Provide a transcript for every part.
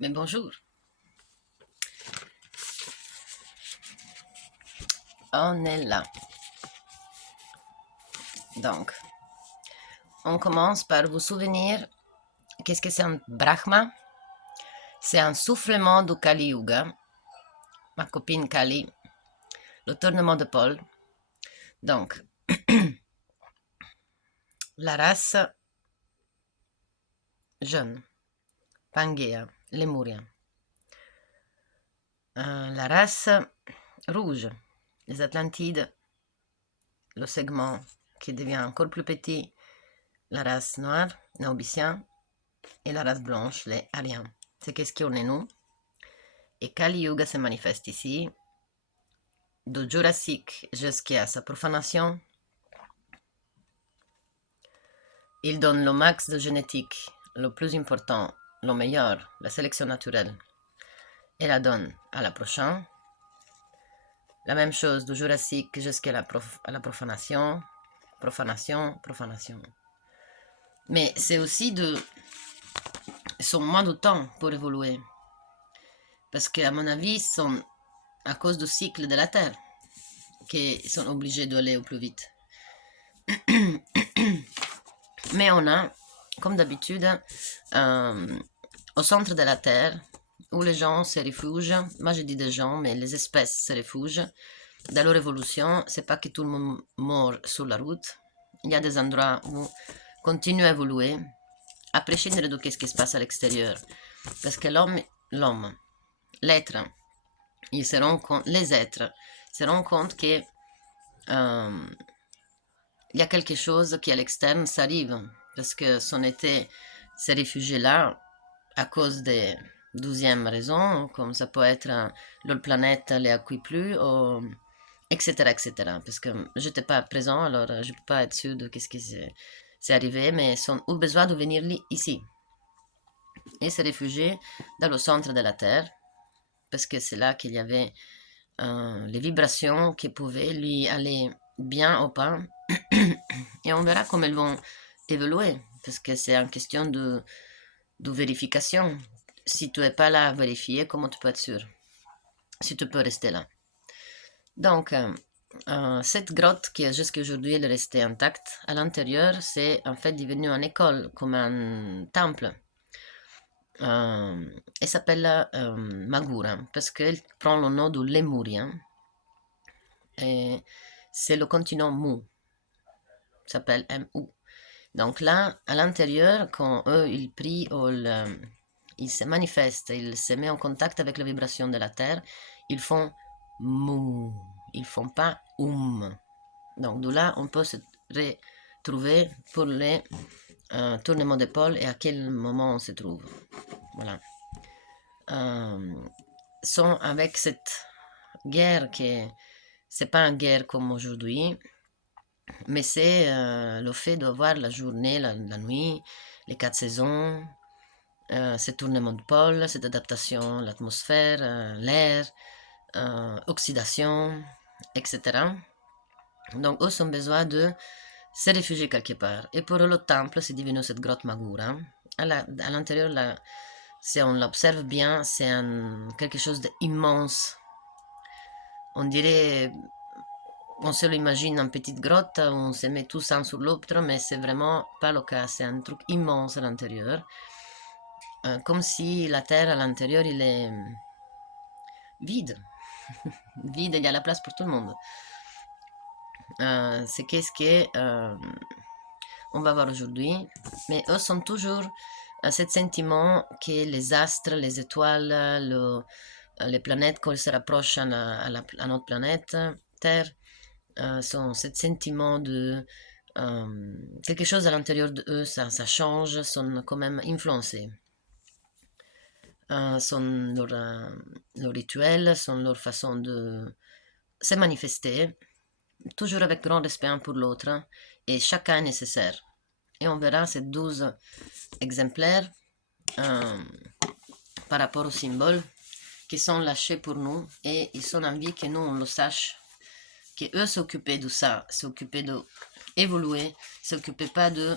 Mais bonjour, on est là. Donc, on commence par vous souvenir qu'est-ce que c'est un Brahma. C'est un soufflement du Kali Yuga, ma copine Kali, le tournement de Paul. Donc, la race jeune, Pangea, Lemuria. La race rouge, les Atlantides, le segment qui devient encore plus petit, la race noire, Naubicien, et la race blanche, les Ariens. C'est qu'est-ce qu'on est nous. Et Kali Yuga se manifeste ici, du Jurassique jusqu'à sa profanation. Il donne le max de génétique, le plus important, le meilleur, la sélection naturelle, et la donne à la prochaine. La même chose du Jurassique jusqu'à la profanation, profanation. Mais c'est aussi de son moins de temps pour évoluer. Parce qu'à mon avis, sont à cause du cycle de la Terre qu'ils sont obligés d'aller au plus vite. Mais on a, comme d'habitude, au centre de la Terre, où les gens se réfugient, moi je dis des gens, mais les espèces se réfugient, dans leur évolution, c'est pas que tout le monde meurt sur la route, il y a des endroits où continue à évoluer, à prescindere de ce qui se passe à l'extérieur. Parce que l'être, les êtres se rendent compte que il y a quelque chose qui à l'externe s'arrive, parce que son été s'est réfugié là à cause des 12e raisons, comme ça peut être leur planète les accueille plus, ou, etc., etc. Parce que je n'étais pas présent, alors je ne peux pas être sûr de ce qui s'est arrivé, mais ils ont eu besoin de venir ici et se réfugier dans le centre de la Terre, parce que c'est là qu'il y avait les vibrations qui pouvaient lui aller bien ou pas. Et on verra comment elles vont évoluer, parce que c'est une question de vérification. Si tu n'es pas là à vérifier, comment tu peux être sûr? Si tu peux rester là. Donc, cette grotte qui est jusqu'à aujourd'hui elle est restée intacte, à l'intérieur, c'est en fait devenu une école, comme un temple. Elle s'appelle Magura, parce qu'elle prend le nom du Lémurien. Et c'est le continent Mu, s'appelle MU. Donc là, à l'intérieur, quand eux, ils prient ou ils se manifestent, ils se mettent en contact avec la vibration de la Terre, ils font Mu, ils font pas Donc de là, on peut se retrouver pour les tournements d'épaule et à quel moment on se trouve. Voilà. Sont avec cette guerre qui c'est pas une guerre comme aujourd'hui, mais c'est le fait d'avoir la journée, la nuit, les 4 saisons, ce tournement de pôle, cette adaptation, l'atmosphère, l'air, oxydation, etc. Donc, eux ont besoin de se réfugier quelque part. Et pour eux, le temple, c'est devenu cette grotte Magura. À l'intérieur, si on l'observe bien, c'est quelque chose d'immense. On dirait, on se l'imagine en petite grotte, on se met tous un sur l'autre, mais c'est vraiment pas le cas. C'est un truc immense à l'intérieur. Comme si la terre à l'intérieur, il est vide. Vide, il y a la place pour tout le monde. C'est qu'est-ce que on va voir aujourd'hui. Mais eux sont toujours ce sentiment que les astres, les étoiles, les planètes, quand elles se rapprochent à notre planète Terre, sont ce sentiment de quelque chose à l'intérieur d'eux, ça change, sont quand même influencés. Sont leurs rituels, sont leur façon de se manifester, toujours avec grand respect un pour l'autre, et chacun est nécessaire. Et on verra ces 12 exemplaires par rapport aux symboles qui sont lâchés pour nous, et ils sont envie que nous on le sache, que eux s'occupaient de ça, s'occupaient d'évoluer, s'occupaient pas de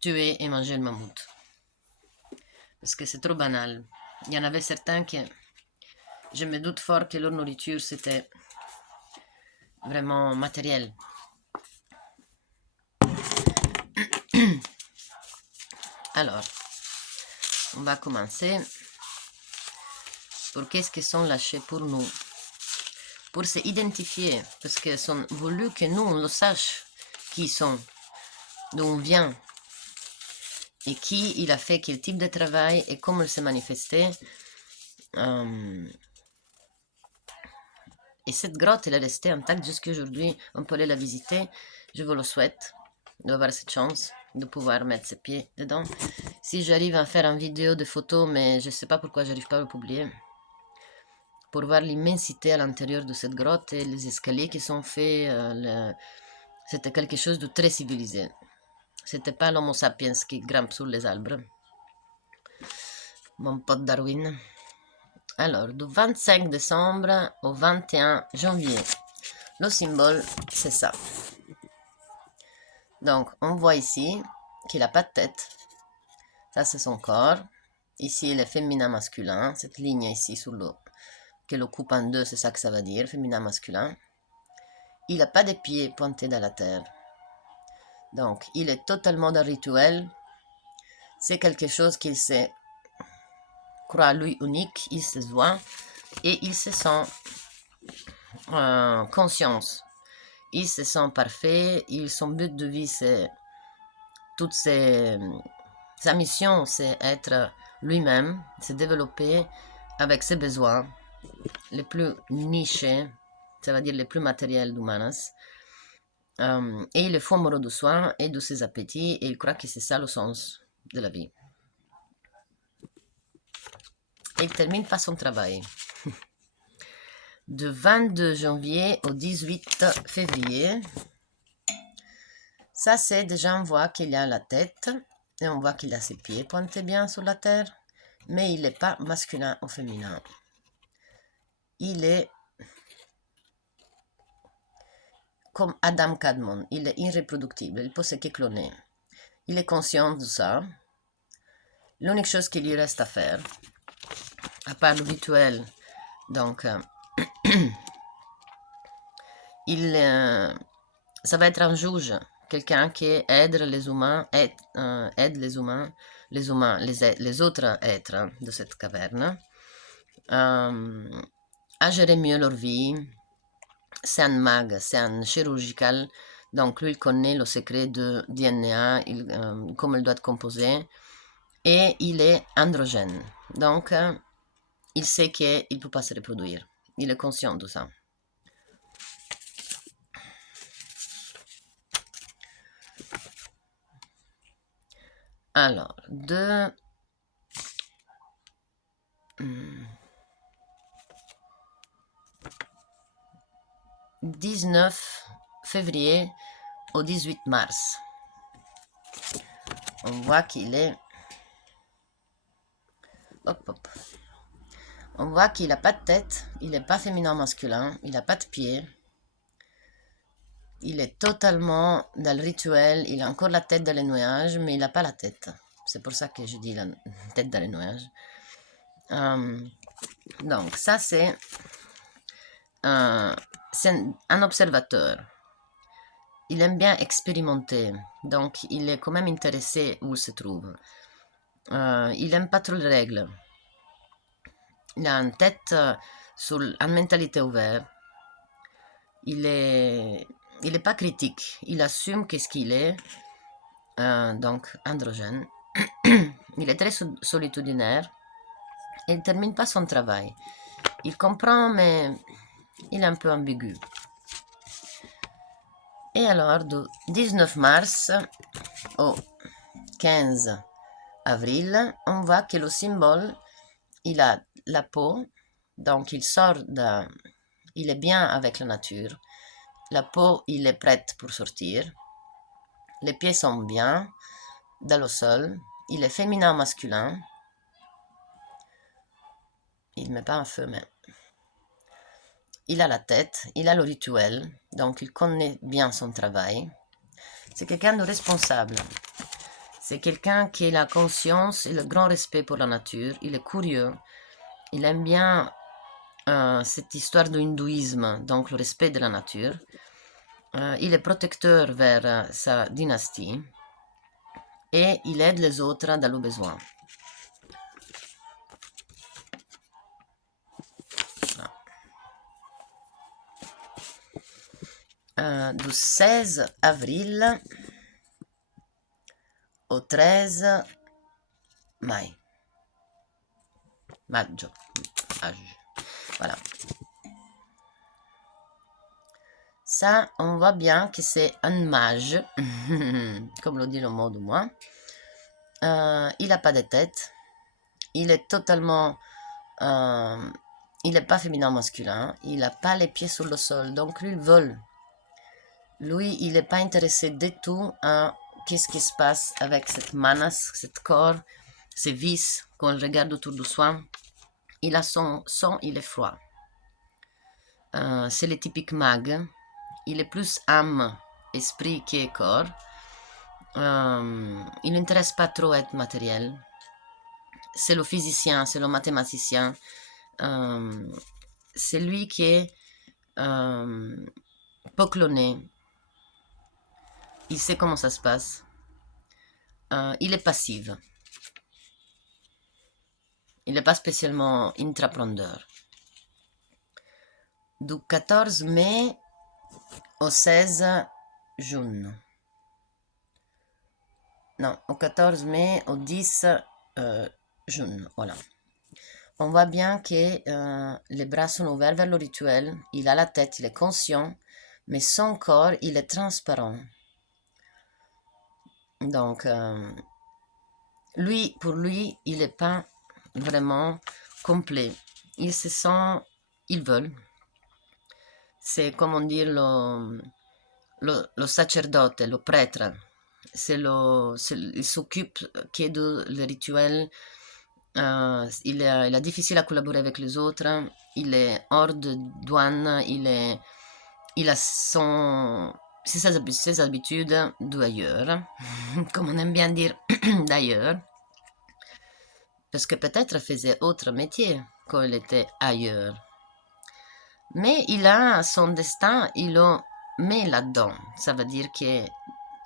tuer et manger le mammouth. Parce que c'est trop banal. il y en avait certains que je me doute fort que leur nourriture c'était vraiment matériel. Alors, on va commencer. Pour qu'est-ce qu'ils sont lâchés pour nous? Pour se identifier, parce qu'ils sont voulu que nous, on le sache qui ils sont, d'où on vient, et qui il a fait, quel type de travail, et comment il s'est manifesté. Et cette grotte, elle est restée intacte jusqu'à aujourd'hui. On peut aller la visiter. Je vous le souhaite d'avoir cette chance de pouvoir mettre ses pieds dedans. Si j'arrive à faire une vidéo de photos, mais je ne sais pas pourquoi j'arrive pas à le publier, pour voir l'immensité à l'intérieur de cette grotte et les escaliers qui sont faits, c'était quelque chose de très civilisé. C'était pas l'homo sapiens qui grimpe sur les arbres. Mon pote Darwin. Alors, du 25 décembre au 21 janvier, le symbole, c'est ça. Donc, on voit ici qu'il n'a pas de tête. Ça, c'est son corps. Ici, il est féminin masculin. Cette ligne ici, sur le, que le coupe en deux, c'est ça que ça veut dire, féminin masculin. Il n'a pas de pieds pointés dans la terre. Donc, il est totalement dans le rituel. C'est quelque chose qu'il se croit lui unique, il se voit et il se sent conscience. Il se sent parfait. Son but de vie, c'est sa mission, c'est être lui-même, se développer avec ses besoins les plus nichés, ça veut dire les plus matériels d'Humanas. Et il est fou amoureux de soi et de ses appétits, et il croit que c'est ça le sens de la vie. Et il termine par son travail. De 22 janvier au 18 février, ça c'est déjà, on voit qu'il a la tête, et on voit qu'il a ses pieds pointés bien sur la terre, mais il n'est pas masculin ou féminin. Il est comme Adam Kadmon, il est irréproductible, il peut se que cloner. Il est conscient de ça. L'unique chose qu'il lui reste à faire, à part le rituel, donc, ça va être un juge, quelqu'un qui aide les humains, aide les autres êtres de cette caverne, à gérer mieux leur vie. C'est un mag, c'est un chirurgical, donc lui il connaît le secret de DNA, comment il doit être composé, et il est androgène, donc il sait qu'il ne peut pas se reproduire, il est conscient de ça. Alors, 19 février au 18 mars. On voit qu'il est... On voit qu'il n'a pas de tête, il n'est pas féminin masculin, il n'a pas de pied. Il est totalement dans le rituel, il a encore la tête dans les nuages, mais il n'a pas la tête. C'est pour ça que je dis la tête dans les nuages. Donc, ça c'est un observateur. Il aime bien expérimenter, donc il est quand même intéressé où il se trouve. Il n'aime pas trop les règles. Il a une tête une mentalité ouverte. Il est pas critique. Il assume qu'est-ce qu'il est. Donc, androgène. Il est très solitudaire. Il ne termine pas son travail. Il comprend, mais il est un peu ambigu. Et alors, du 19 mars au 15 avril, on voit que le symbole, il a la peau, donc il sort il est bien avec la nature. La peau, il est prête pour sortir. Les pieds sont bien dans le sol. Il est féminin masculin. Il ne met pas un feu, mais... Il a la tête, il a le rituel, donc il connaît bien son travail. C'est quelqu'un de responsable. C'est quelqu'un qui a la conscience et le grand respect pour la nature. Il est curieux. Il aime bien cette histoire de hindouisme, donc le respect de la nature. Il est protecteur vers sa dynastie et il aide les autres dans le besoin. Du 16 avril au 13 mai. Maggio. Voilà. Ça, on voit bien que c'est un mage, comme le dit le mot de moi. Il n'a pas de tête. Il est totalement... il n'est pas féminin masculin. Il n'a pas les pieds sur le sol. Donc lui, il vole. Lui, il n'est pas intéressé du tout à qu'est-ce qui se passe avec cette manas, cette corps, ces vis qu'on regarde autour de soi. Il a son sang, il est froid. C'est le typique mag. Il est plus âme, esprit que corps. Il n'intéresse pas trop être matériel. C'est le physicien, c'est le mathématicien. C'est lui qui est peut cloner. Il sait comment ça se passe. Il est passif. Il n'est pas spécialement intraprendeur. Du 14 mai au 16 juin. Non, au 14 mai au 10 juin. Voilà. On voit bien que les bras sont ouverts vers le rituel. Il a la tête, il est conscient, mais son corps, il est transparent. Donc, pour lui, il n'est pas vraiment complet. Il se sent, il veut. C'est comment dire le sacerdote, le prêtre. Il s'occupe que du rituel. Il est difficile à collaborer avec les autres. Il est hors de douane. Il a ses habitudes d'ailleurs, comme on aime bien dire d'ailleurs, parce que peut-être faisait autre métier quand il était ailleurs. Mais il a son destin, il le met là-dedans. Ça veut dire que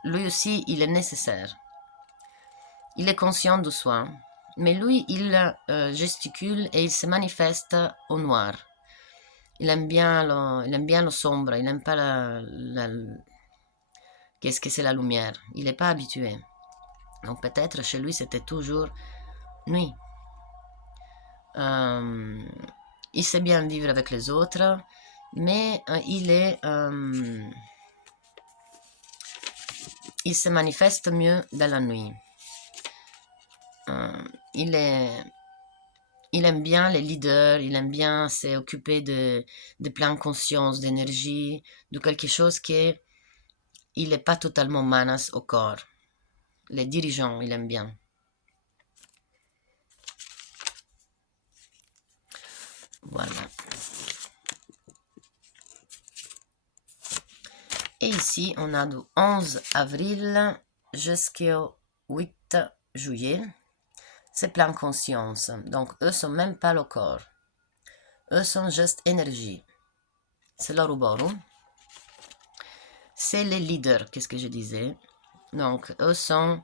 lui aussi, il est nécessaire. Il est conscient de soi, mais lui, il gesticule et il se manifeste au noir. Il aime bien le sombre, il n'aime pas qu'est-ce que c'est la lumière. Il n'est pas habitué. Donc peut-être chez lui, c'était toujours nuit. Il sait bien vivre avec les autres, mais il se manifeste mieux dans la nuit. Il aime bien les leaders, il aime bien s'occuper de pleine conscience, d'énergie, de quelque chose qui il n'est pas totalement manas au corps. Les dirigeants, il aime bien. Voilà. Et ici, on a du 11 avril jusqu'au 8 juillet. C'est plein conscience. Donc, eux sont même pas le corps. Eux sont juste énergie. C'est l'Ouroboros. C'est les leaders, qu'est-ce que je disais. Donc, eux sont...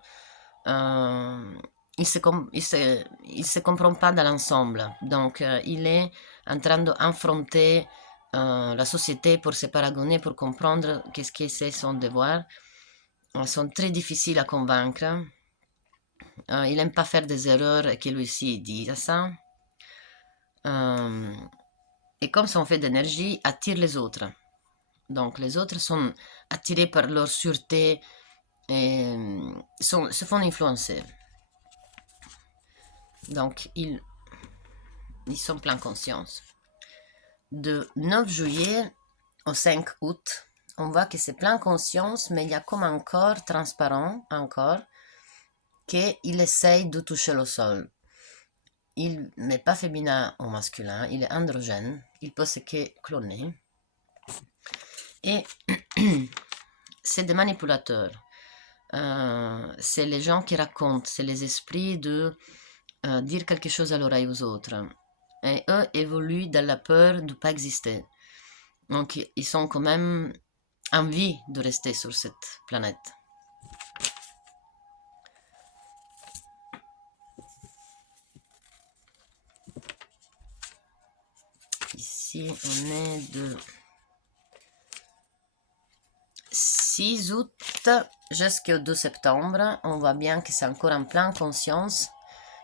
ils se comprennent pas dans l'ensemble. Donc, il est en train d'affronter la société pour se paragonner, pour comprendre qu'est-ce que c'est son devoir. Ils sont très difficiles à convaincre. Il n'aime pas faire des erreurs et que lui aussi dit ça. Et comme son fait d'énergie, attire les autres. Donc les autres sont attirés par leur sûreté et se font influencer. Donc ils sont plein conscience. De 9 juillet au 5 août, on voit que c'est plein conscience, mais il y a comme un corps transparent, encore, qu'il essaye de toucher le sol. Il n'est pas féminin ou masculin, il est androgène, il peut se cloner. Et c'est des manipulateurs. c'est les gens qui racontent, c'est les esprits de dire quelque chose à l'oreille aux autres. Et eux évoluent dans la peur de ne pas exister. Donc ils sont quand même envie de rester sur cette planète. Ici, on est de 6 août jusqu'au 2 septembre. On voit bien que c'est encore en pleine conscience,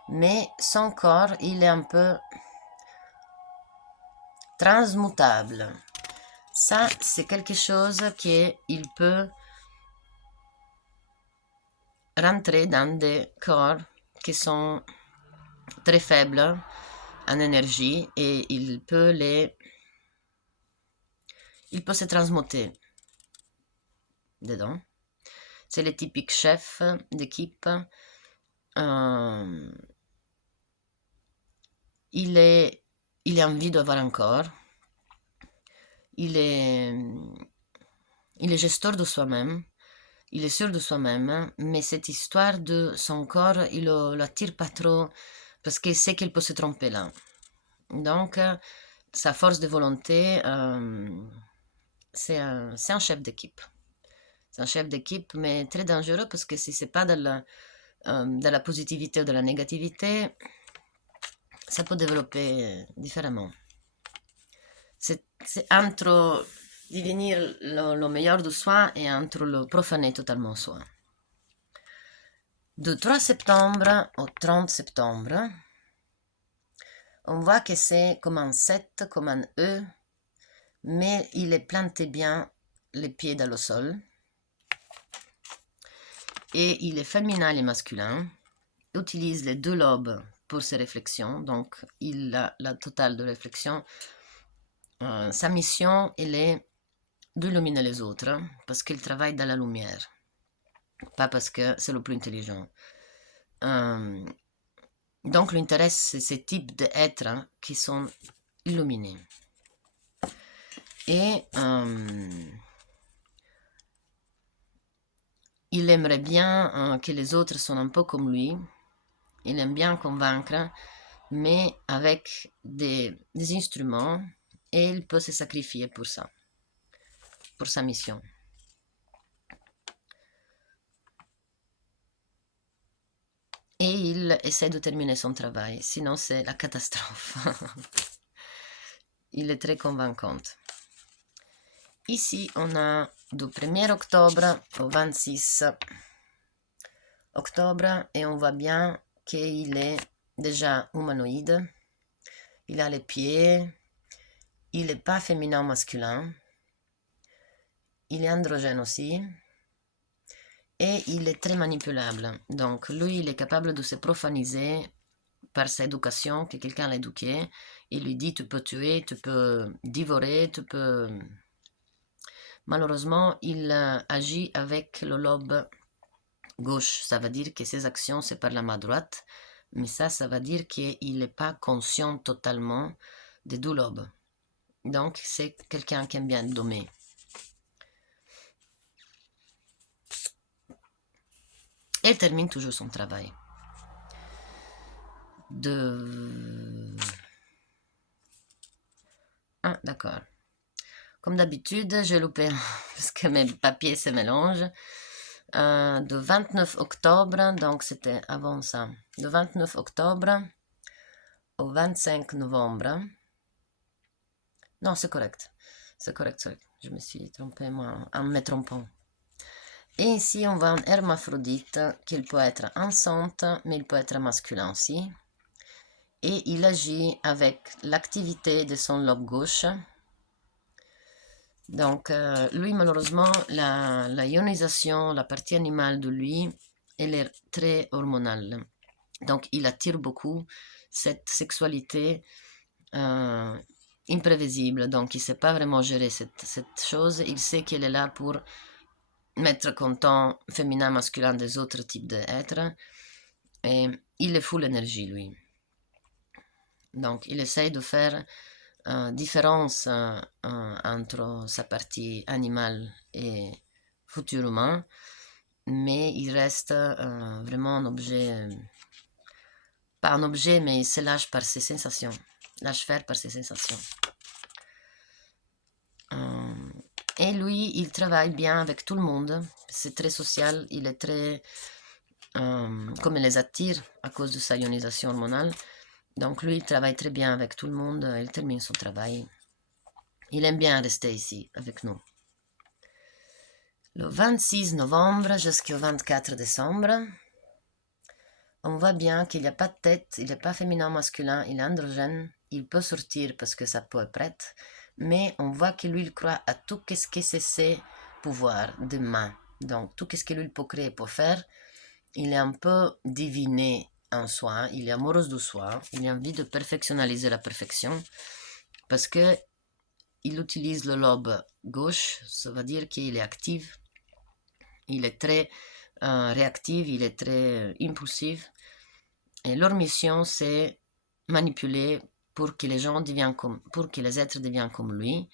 mais son corps, il est un peu transmutable. Ça, c'est quelque chose qu'il peut rentrer dans des corps qui sont très faibles en énergie et il peut se transmuter dedans. C'est le typique chef d'équipe. Il est envie d'avoir un corps. Il est gesteur de soi-même. Il est sûr de soi-même, mais cette histoire de son corps, il ne l'attire pas trop parce qu'il sait qu'il peut se tromper là. Donc, sa force de volonté, c'est un chef d'équipe. C'est un chef d'équipe, mais très dangereux parce que si c'est pas de la positivité ou de la négativité, ça peut développer différemment. C'est entre devenir le meilleur de soi et entre le profaner totalement soi. Du 3 septembre au 30 septembre, on voit que c'est comme un 7, comme un E, mais il est planté bien les pieds dans le sol. Et il est féminin et masculin, utilise les deux lobes pour ses réflexions, donc il a la totale de réflexion. Sa mission, elle est d'illuminer les autres, parce qu'il travaille dans la lumière, pas parce que c'est le plus intelligent. Donc l'intérêt, c'est ces types d'êtres qui sont illuminés. Et il aimerait bien que les autres soient un peu comme lui. Il aime bien convaincre, mais avec des instruments, et il peut se sacrifier pour ça, pour sa mission. Et il essaie de terminer son travail, sinon c'est la catastrophe. Il est très convaincant. Ici, on a du 1er octobre au 26 octobre, et on voit bien qu'il est déjà humanoïde. Il a les pieds, il n'est pas féminin masculin, il est androgène aussi, et il est très manipulable. Donc lui, il est capable de se profaniser par sa éducation, que quelqu'un l'a éduqué. Il lui dit, tu peux tuer, tu peux dévorer, tu peux... Malheureusement, il agit avec le lobe gauche. Ça veut dire que ses actions, c'est par la main droite. Mais ça veut dire qu'il n'est pas conscient totalement des deux lobes. Donc, c'est quelqu'un qui aime bien dommer. Et il termine toujours son travail. Ah, d'accord. Comme d'habitude, j'ai loupé parce que mes papiers se mélangent. De 29 octobre, donc c'était avant ça. De 29 octobre au 25 novembre. Non, c'est correct. C'est correct. Je me suis trompée moi en me trompant. Et ici, on voit un hermaphrodite qui peut être enceinte, mais il peut être masculin aussi. Et il agit avec l'activité de son lobe gauche. Donc, lui, malheureusement, la ionisation, la partie animale de lui, elle est très hormonale. Donc, il attire beaucoup cette sexualité imprévisible. Donc, il ne sait pas vraiment gérer cette chose. Il sait qu'elle est là pour mettre content féminin, masculin des autres types d'êtres. Et il est full énergie, lui. Donc, il essaye de faire différence entre sa partie animale et futur humain. mais il reste vraiment un objet, pas un objet, mais il se lâche par ses sensations, lâche faire par ses sensations. Et lui, il travaille bien avec tout le monde, c'est très social, il est très... comme il les attire à cause de sa ionisation hormonale, donc lui, il travaille très bien avec tout le monde, il termine son travail. Il aime bien rester ici avec nous. Le 26 novembre jusqu'au 24 décembre, on voit bien qu'il n'y a pas de tête, il n'est pas féminin masculin, il est androgène, il peut sortir parce que sa peau est prête, mais on voit que lui, il croit à tout ce que c'est ses pouvoirs de main. Donc, tout ce que lui peut créer, peut faire, il est un peu diviné en soi, il est amoureux de soi, il a envie de perfectionnaliser la perfection, parce que il utilise le lobe gauche, ça veut dire qu'il est actif, il est très réactif, il est très impulsif, et leur mission c'est manipuler pour que les gens deviennent pour que les êtres deviennent comme lui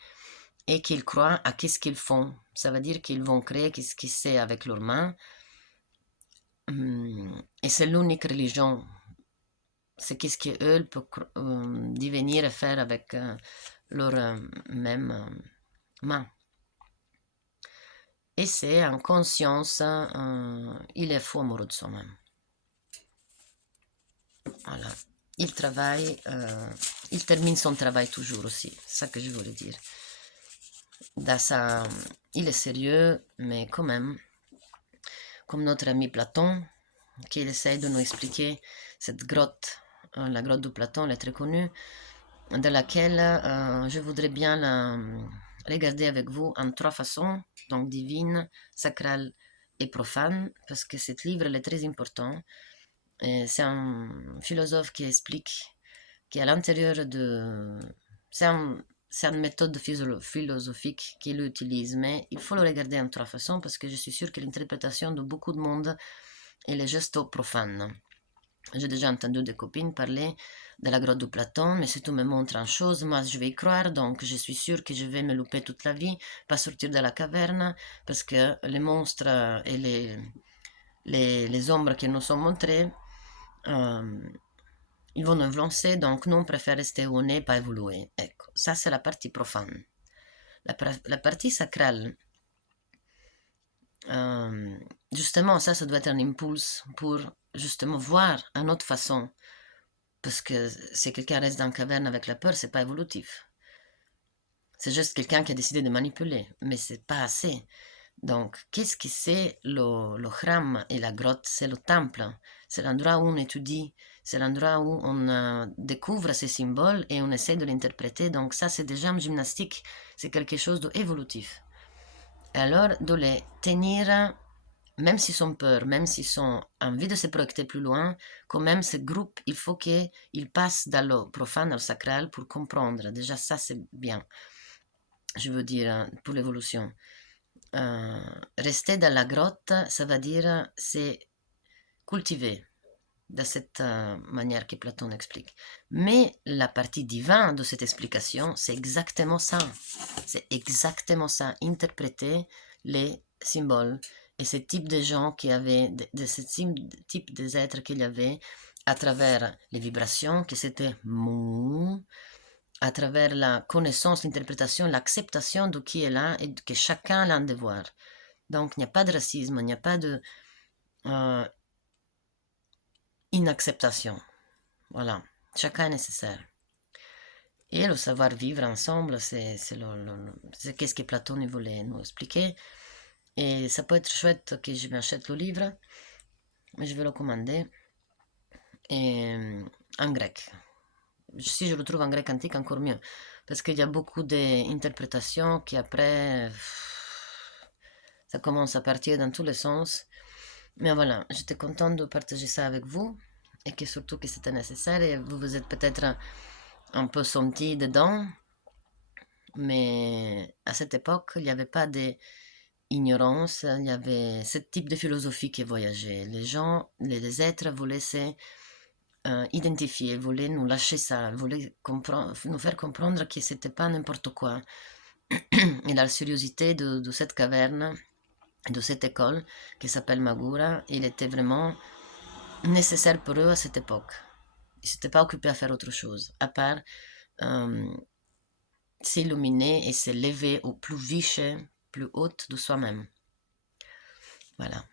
et qu'ils croient à ce qu'ils font. Ça veut dire qu'ils vont créer ce qu'ils savent avec leurs mains. Et c'est l'unique religion. C'est ce qu'eux peuvent devenir et faire avec leurs mêmes mains. Et c'est en conscience, il est fou amoureux de soi-même. Voilà. Il travaille, il termine son travail toujours aussi, c'est ça que je voulais dire. Il est sérieux, mais quand même, comme notre ami Platon, qui essaie de nous expliquer cette grotte, la grotte de Platon, elle est très connue, de laquelle je voudrais bien la regarder avec vous en 3 façons, donc divine, sacrale et profane, parce que ce livre est très important. C'est un philosophe qui explique qu'à l'intérieur de... C'est une méthode philosophique qu'il utilise, mais il faut le regarder en 3 façons parce que je suis sûre que l'interprétation de beaucoup de monde est juste profane. J'ai déjà entendu des copines parler de la grotte de Platon, mais si tu me montres une chose, moi je vais y croire, donc je suis sûre que je vais me louper toute la vie, pas sortir de la caverne, parce que les monstres et les ombres qui nous sont montrées, ils vont nous influencer, donc nous on préfère rester où on est, pas évoluer. Ecco, ça c'est la partie profane. La partie sacrale, justement, ça doit être un impulse pour justement voir une autre façon. Parce que si quelqu'un reste dans une caverne avec la peur, c'est pas évolutif. C'est juste quelqu'un qui a décidé de manipuler, mais c'est pas assez. Donc, qu'est-ce que c'est le khram et la grotte? C'est le temple. C'est l'endroit où on étudie, c'est l'endroit où on découvre ces symboles et on essaie de l'interpréter. Donc, ça, c'est déjà une gymnastique, c'est quelque chose d'évolutif. Alors, de les tenir, même s'ils ont peur, même s'ils ont envie de se projeter plus loin, quand même, ce groupe, il faut qu'ils passent dans le profane, dans le sacral, pour comprendre. Déjà, ça, c'est bien. Je veux dire, pour l'évolution. Rester dans la grotte, ça veut dire c'est cultiver de cette manière que Platon explique. Mais la partie divine de cette explication, c'est exactement ça. C'est exactement ça. Interpréter les symboles et ce type de gens qui avaient, de ce type des êtres qu'il y avait à travers les vibrations, que c'était mou, à travers la connaissance, l'interprétation, l'acceptation de qui est là et que chacun a un devoir. Donc, il n'y a pas de racisme, il n'y a pas de inacceptation. Voilà, chacun est nécessaire. Et le savoir vivre ensemble, c'est qu'est-ce que Platon voulait nous expliquer. Et ça peut être chouette que je m'achète le livre, mais je vais le commander et, en grec. Si je le trouve en grec antique, encore mieux. Parce qu'il y a beaucoup d'interprétations qui après, ça commence à partir dans tous les sens. Mais voilà, j'étais contente de partager ça avec vous et que surtout que c'était nécessaire et vous vous êtes peut-être un peu senti dedans. Mais à cette époque, il n'y avait pas d'ignorance, il y avait ce type de philosophie qui voyageait. Les gens, les êtres voulaient se identifier, voulaient nous lâcher ça, voulaient nous faire comprendre que c'était pas n'importe quoi. Et la curiosité de cette caverne de cette école qui s'appelle Magura, il était vraiment nécessaire pour eux à cette époque. Ils ne s'étaient pas occupés à faire autre chose, à part euh, s'illuminer et s'élever au plus viché, plus haute de soi-même. Voilà.